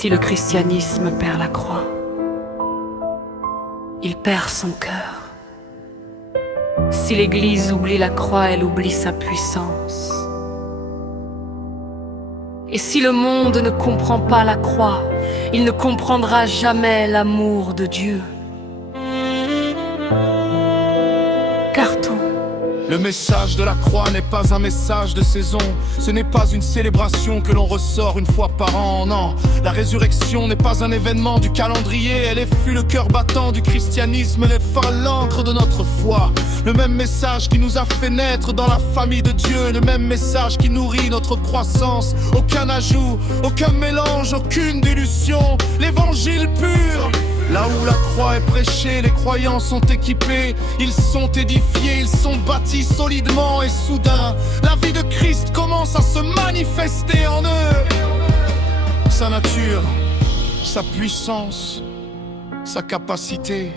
Si le christianisme perd la croix, il perd son cœur. Si l'Église oublie la croix, elle oublie sa puissance. Et si le monde ne comprend pas la croix, il ne comprendra jamais l'amour de Dieu. Car tout, le message de la croix n'est pas un message de saison. Ce n'est pas une célébration que l'on ressort une fois par an, non. La résurrection n'est pas un événement du calendrier. Elle efflue le cœur battant du christianisme, les phalanges de notre foi. Le même message qui nous a fait naître dans la famille de Dieu. Le même message qui nourrit notre croissance. Aucun ajout, aucun mélange, aucune dilution. L'évangile pur. Là où la croix est prêchée, les croyants sont équipés. Ils sont édifiés, ils sont bâtis solidement. Et soudain, la vie de Christ commence à se manifester en eux. Sa nature, sa puissance, sa capacité.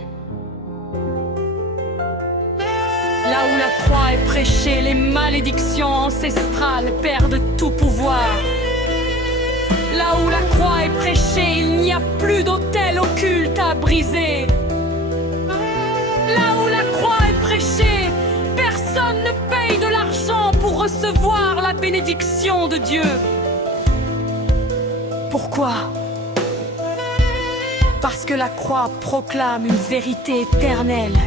là où la croix est prêchée, les malédictions ancestrales perdent tout pouvoir. Là où la croix est prêchée, il n'y a plus d'autel occulte à briser. Là où la croix est prêchée, personne ne paye de l'argent pour recevoir la bénédiction de Dieu. Pourquoi? Parce que la croix proclame une vérité éternelle.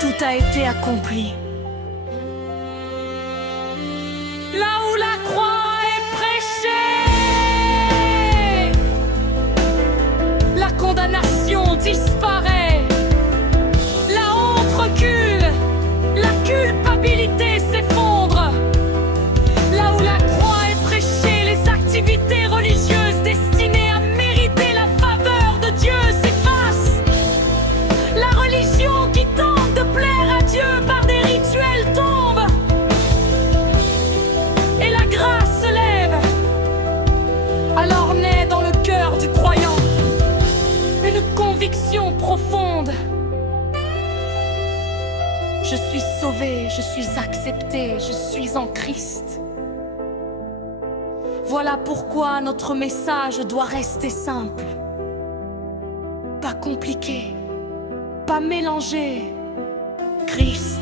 Tout a été accompli. Là où la croix est prêchée, la condamnation disparaît, la honte recule, la culpabilité s'effondre. Là où la croix est prêchée, les activités religieuses destinées à mériter la faveur de Dieu s'effacent. La religion qui tente de plaire à Dieu par des rituels tombe. Et la grâce se lève. Alors naît dans le cœur du croyant une conviction profonde. Je suis sauvé, je suis accepté, je suis en Christ. Voilà pourquoi notre message doit rester simple. Pas compliqué, pas mélangé. Christ.